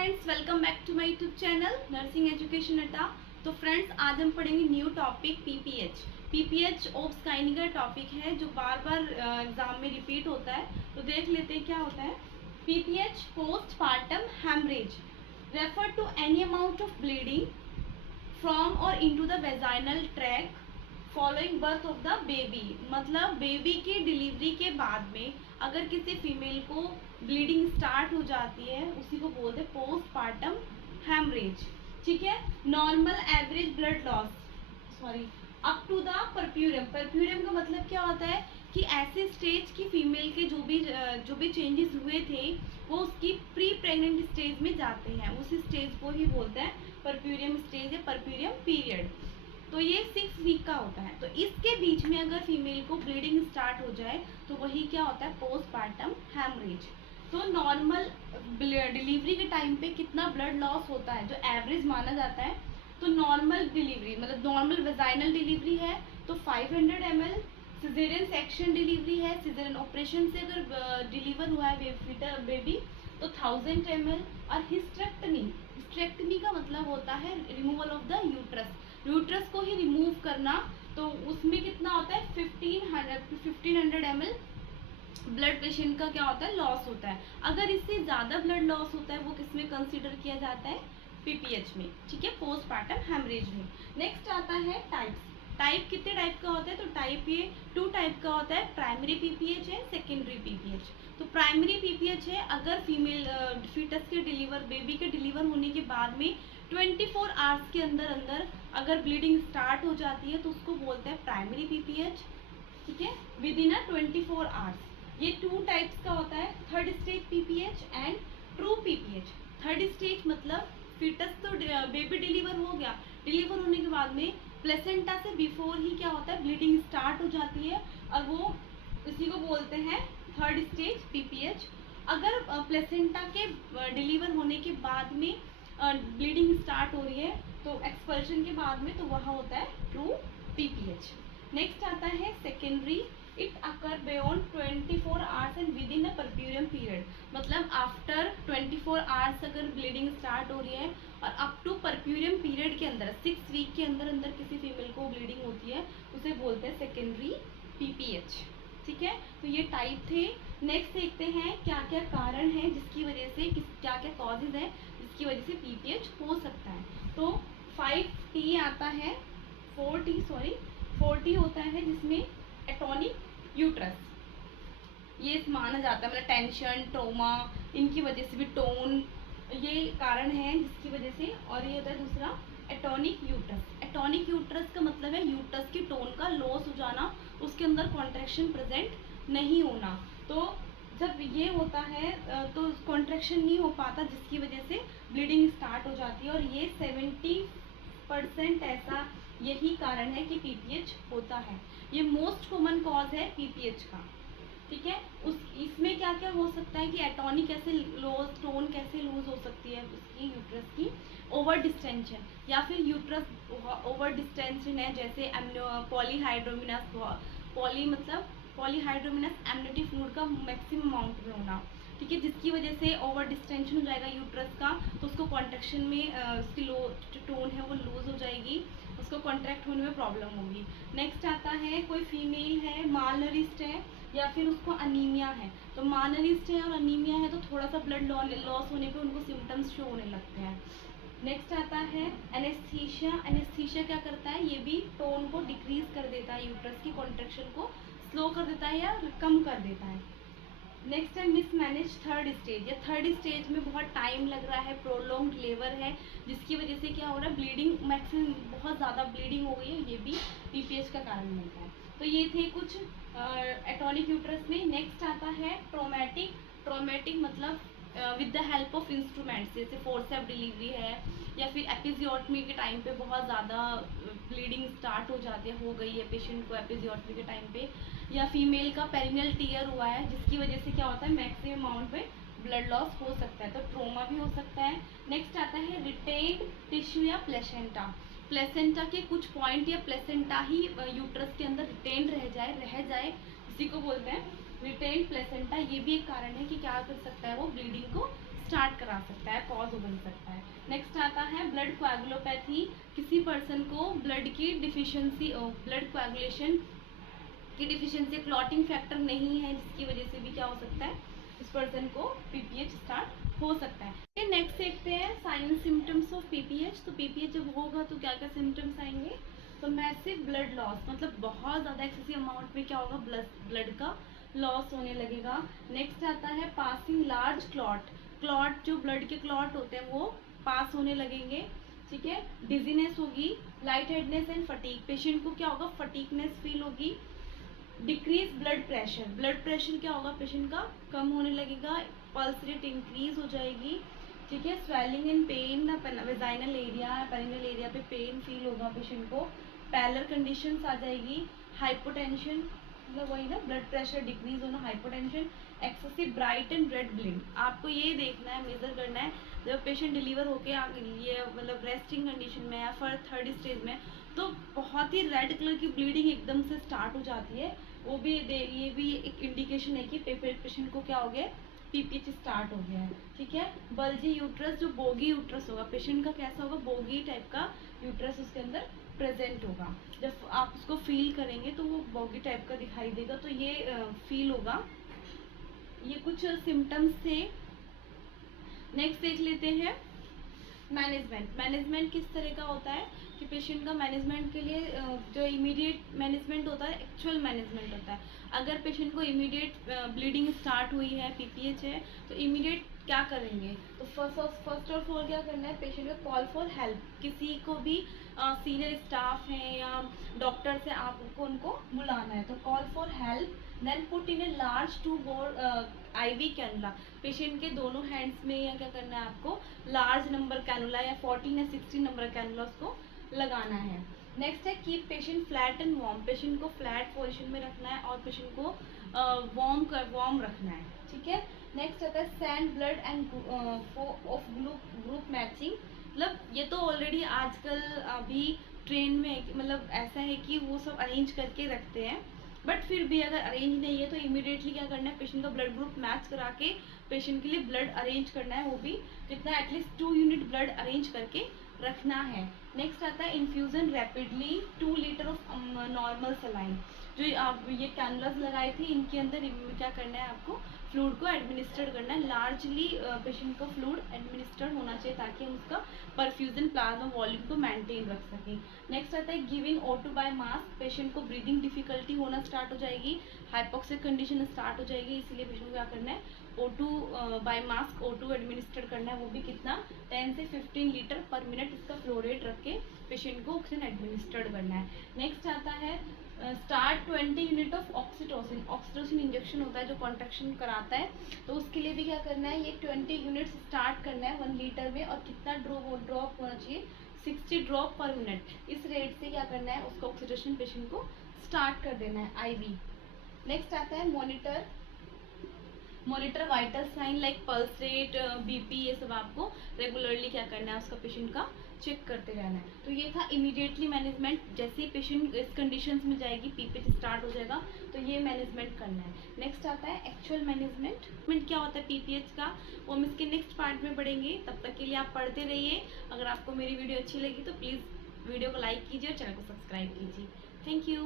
Friends, welcome back to my YouTube channel nursing education अड्डा। तो friends, आज हम पढ़ेंगे new topic PPH. PPH obs gynae का टॉपिक है जो बार बार एग्जाम में रिपीट होता है। तो देख लेते हैं क्या होता है। PPH post partum haemorrhage refer to any amount of bleeding from और into the vaginal tract following birth of the baby. मतलब बेबी की डिलीवरी के बाद में अगर किसी फीमेल को ब्लीडिंग स्टार्ट हो जाती है, उसी को बोलते हैं पोस्ट पार्टम हेमरेज। ठीक है। Normal average blood loss up to the puerperium. Puerperium का मतलब क्या होता है कि ऐसे स्टेज की फीमेल के जो भी चेंजेस हुए थे वो उसकी प्री प्रेग्नेंट स्टेज में जाते हैं। उस स्टेज को ही बोलते हैं परप्यूरियम स्टेज या परप्यूरियम पीरियड। तो ये 6 वीक का होता है। तो इसके बीच में अगर फीमेल को ब्लीडिंग स्टार्ट हो जाए तो वही क्या होता है, पोस्टपार्टम हेमरेज। तो नॉर्मल डिलीवरी के टाइम पे कितना ब्लड लॉस होता है जो एवरेज माना जाता है। तो नॉर्मल डिलीवरी मतलब नॉर्मल वेजाइनल डिलीवरी है तो 500 ml। सिजेरियन सेक्शन डिलीवरी है, सिजेरियन ऑपरेशन से अगर डिलीवर हुआ है बेबी तो 1000 ml। और हिस्टेरेक्टमी का मतलब होता है रिमूवल ऑफ द यूट्रस को ही रिमूव करना। तो उसमें कितना होता है 1500 ml ब्लड पेशेंट का क्या होता है, लॉस होता है। अगर इससे ज़्यादा ब्लड लॉस होता है वो किसमें कंसीडर किया जाता है, पीपीएच में। ठीक है, पोस्टपार्टम हेमरेज में। नेक्स्ट आता है टाइप कितने टाइप का होता है। तो टाइप ये 2 टाइप का होता है, प्राइमरी पीपीएच है, सेकेंडरी पीपीएच। तो प्राइमरी पीपीएच है अगर फीमेल फीटस के बेबी के डिलीवर होने के बाद में 24 आवर्स के अंदर अगर ब्लीडिंग स्टार्ट हो जाती है तो उसको बोलते हैं प्राइमरी पीपीएच। ठीक है, विद इन 24 आवर्स। ये 2 टाइप्स का होता है, third stage PPH and true PPH. Third stage मतलब फीटस तो बेबी डिलीवर हो गया, डिलीवर होने के बाद में प्लेसेंटा से बिफोर ही क्या होता है, ब्लीडिंग स्टार्ट हो जाती है और वो इसी को बोलते हैं थर्ड स्टेज पीपीएच। अगर प्लेसेंटा के डिलीवर होने के बाद में ब्लीडिंग स्टार्ट हो रही है तो एक्सपल्शन के बाद में, तो वह होता है ट्रू पीपीएच। नेक्स्ट आता है secondary. It occur beyond 24 hours and with in a puerperium period. मतलब आफ्टर 24 आवर्स अगर ब्लीडिंग स्टार्ट हो रही है और अप टू परप्यूरियम पीरियड के अंदर 6 वीक के अंदर किसी फीमेल को ब्लीडिंग होती है, उसे बोलते हैं सेकेंडरी पीपीएच। ठीक है, तो ये टाइप थे। नेक्स्ट देखते हैं क्या क्या कारण है जिसकी वजह से क्या क्या कॉजेज है जिसकी वजह से पीपीएच हो सकता है। तो 5T आता है, 4T होता है जिसमें एटॉनिक यूट्रस ये माना जाता है। मतलब टेंशन, ट्रोमा, इनकी वजह से भी टोन, ये कारण है जिसकी वजह से। और ये होता है दूसरा एटॉनिक यूट्रस। एटॉनिक यूट्रस का मतलब है यूट्रस की टोन का लॉस हो जाना, उसके अंदर कॉन्ट्रैक्शन प्रेजेंट नहीं होना। तो जब ये होता है तो कॉन्ट्रैक्शन नहीं हो पाता जिसकी वजह से ब्लीडिंग स्टार्ट हो जाती है। और ये 70% ऐसा यही कारण है कि पीपीएच होता है। ये मोस्ट कॉमन कॉज है पीपीएच का। ठीक है, इसमें क्या क्या हो सकता है कि एटॉनिक कैसे लॉस, टोन कैसे लूज हो सकती है उसकी यूट्रस की, ओवर डिस्टेंशन या फिर यूट्रस ओवर डिस्टेंशन है जैसे पॉलीहाइड्रोमिनस। पॉलीहाइड्रोमिनस एमनिटी फ्लूइड का मैक्सिमम अमाउंट में होना। ठीक है, जिसकी वजह से ओवर डिस्टेंशन हो जाएगा यूट्रस का, तो उसको कॉन्ट्रैक्शन में उसकी टोन है वो लूज हो जाएगी, उसको कॉन्ट्रैक्ट होने में प्रॉब्लम होगी। नेक्स्ट आता है कोई फीमेल है मालनरिस्ट है या फिर उसको अनीमिया है। तो मालनरिस्ट है और अनीमिया है तो थोड़ा सा ब्लड लॉस होने पे उनको सिम्टम्स शो होने लगते हैं। नेक्स्ट आता है एनेस्थीसिया। एनेस्थीसिया क्या करता है, ये भी टोन को डिक्रीज कर देता है, यूट्रस की कॉन्ट्रैक्शन को स्लो कर देता है या कम कर देता है। नेक्स्ट है मिसमैनेज थर्ड स्टेज। या थर्ड स्टेज में बहुत टाइम लग रहा है, प्रोलॉन्ग लेबर है जिसकी वजह से क्या हो रहा है, ब्लीडिंग मैक्सिमम बहुत ज़्यादा ब्लीडिंग हो गई है, ये भी पीपीएच का कारण बनता है। तो ये थे कुछ एटॉनिक यूट्रस में। नेक्स्ट आता है ट्रोमेटिक मतलब with the help of instruments, जैसे फोर्सेप डिलीवरी है या फिर एपिजियोटमी के टाइम पे बहुत ज़्यादा ब्लीडिंग स्टार्ट हो गई है पेशेंट को एपिजियोटमी के टाइम पे, या फीमेल का पेरिनियल टीयर हुआ है जिसकी वजह से क्या होता है मैक्सिमम अमाउंट में ब्लड लॉस हो सकता है, तो ट्रोमा भी हो सकता है। नेक्स्ट आता है रिटेन्ड टिश्यू या प्लेसेंटा के कुछ पॉइंट या प्लेसेंटा ही यूट्रस के अंदर रिटेन रह जाए इसी को बोलते हैं रिटेन प्लेसेंटा। ये भी एक कारण है कि क्या कर सकता है, वो ब्लीडिंग को स्टार्ट करा सकता है, कॉज बन सकता है। नेक्स्ट आता है ब्लड कोएगुलोपैथी। किसी पर्सन को ब्लड की डिफिशियंसी, ब्लड कोएगुलेशन की डिफिशियंसी, क्लॉटिंग फैक्टर नहीं है, जिसकी वजह से भी क्या हो सकता है, इस पर्सन को पीपीएच स्टार्ट हो सकता है। नेक्स्ट देखते हैं साइन सिम्टम्स ऑफ पीपीएच। तो पीपीएच जब होगा तो क्या क्या सिम्टम्स आएंगे, तो मैसिव ब्लड लॉस, मतलब बहुत ज़्यादा एक्सेसिव अमाउंट में क्या होगा, ब्लड का लॉस होने लगेगा। नेक्स्ट आता है पासिंग लार्ज क्लॉट, जो ब्लड के क्लॉट होते हैं वो पास होने लगेंगे, ठीक है। डिजीनेस होगी, लाइट हेडनेस एंड फटीग, पेशेंट को क्या होगा, फटीगनेस फील होगी। डिक्रीज ब्लड प्रेशर क्या होगा पेशेंट का, कम होने लगेगा। पल्स रेट इंक्रीज हो जाएगी, ठीक है। Swelling and pain, vaginal area, perineal area पे पेन फील होगा पेशेंट को। पैलर कंडीशंस आ जाएगी। हाइपोटेंशन, मतलब वही ना, ब्लड प्रेशर डिक्रीज होना, hypotension. Excessive bright and red bleed, आपको ये देखना है, मेजर करना है, जब पेशेंट डिलीवर होके ये मतलब रेस्टिंग कंडीशन में या फिर थर्ड स्टेज में, तो बहुत ही रेड कलर की ब्लीडिंग एकदम से स्टार्ट हो जाती है, वो भी ये भी एक इंडिकेशन है कि पेशेंट को क्या हो गया, पीपीएच स्टार्ट हो गया है, ठीक है। बल्जी यूट्रस, जो बोगी यूट्रस होगा पेशेंट का, कैसा होगा, बोगी टाइप का यूट्रस उसके अंदर प्रेजेंट होगा। जब आप उसको फील करेंगे तो वो बोगी टाइप का दिखाई देगा, तो ये फील होगा। ये कुछ सिम्टम्स थे। नेक्स्ट देख लेते हैं मैनेजमेंट किस तरह का होता है, कि पेशेंट का मैनेजमेंट के लिए जो इमीडिएट मैनेजमेंट होता है, एक्चुअल मैनेजमेंट होता है। अगर पेशेंट को इमीडिएट ब्लीडिंग स्टार्ट हुई है, पीपीएच है, तो इमीडिएट क्या करेंगे, तो फर्स्ट ऑफ ऑल क्या करना है, पेशेंट को कॉल फॉर हेल्प, किसी को भी सीनियर स्टाफ है या डॉक्टर से आपको उनको बुलाना है, तो call for help. Then put in a large two bore IV cannula, patient के दोनों हैंड्स में या क्या करना है आपको, लार्ज नंबर कैनुला या 14 या 16 नंबर कैनुला उसको लगाना है। नेक्स्ट है keep patient flat and warm, patient को फ्लैट पोजीशन में रखना है और पेशेंट को वार्म रखना है, ठीक है। नेक्स्ट आता है sand blood end of group matching, मतलब ये तो ऑलरेडी आजकल अभी ट्रेन में मतलब ऐसा है कि वो सब अरेंज करके रखते हैं, बट फिर भी अगर अरेंज नहीं है तो इमीडिएटली क्या करना है, पेशेंट का ब्लड ग्रुप मैच करा के पेशेंट के लिए ब्लड अरेंज करना है, वो भी कितना, एटलीस्ट 2 यूनिट ब्लड अरेंज करके रखना है। नेक्स्ट आता है infusion rapidly 2 litre of normal saline, जो आप ये कैनुलास लगाई थी इनके अंदर क्या करना है, आपको फ्लूइड को एडमिनिस्ट्रेट करना है। लार्जली पेशेंट को फ्लूइड एडमिनिस्ट्रेट होना चाहिए ताकि हम उसका परफ्यूजन प्लाज्मा वॉल्यूम को मेंटेन रख सकें। नेक्स्ट आता है giving O2 by mask, patient को ब्रीदिंग डिफिकल्टी होना स्टार्ट हो जाएगी, हाइपोक्सिक कंडीशन स्टार्ट हो जाएगी, इसीलिए पेशेंट को क्या करना है, O2 by mask O2 administrate करना है, वो भी कितना, 10 से 15 लीटर पर मिनट इसका फ्लो रेट रख के पेशेंट को ऑक्सीजन एडमिनिस्ट्रेट करना है। नेक्स्ट आता है start 20 unit of oxytocin injection होता है जो कॉन्ट्रैक्शन कराता है, तो उसके लिए भी क्या करना है, ये 20 यूनिट स्टार्ट करना है 1 लीटर में, और कितना ड्रॉप होना चाहिए, 60 ड्रॉप पर मिनट, इस रेट से क्या करना है, उसको ऑक्सीटोसिन पेशेंट को स्टार्ट कर देना है आईवी। नेक्स्ट आता है monitor vital sign like pulse rate, BP, ये सब आपको रेगुलरली क्या करना है, उसका पेशेंट का चेक करते रहना है। तो ये था इमीडिएटली मैनेजमेंट, जैसे ही पेशेंट इस कंडीशंस में जाएगी, पीपीएच स्टार्ट हो जाएगा, तो ये मैनेजमेंट करना है। नेक्स्ट आता है एक्चुअल मैनेजमेंट क्या होता है पीपीएच का, वो हम इसके नेक्स्ट पार्ट में पढ़ेंगे। तब तक के लिए आप पढ़ते रहिए। अगर आपको मेरी वीडियो अच्छी लगी तो प्लीज़ वीडियो को लाइक कीजिए और चैनल को सब्सक्राइब कीजिए। Thank you.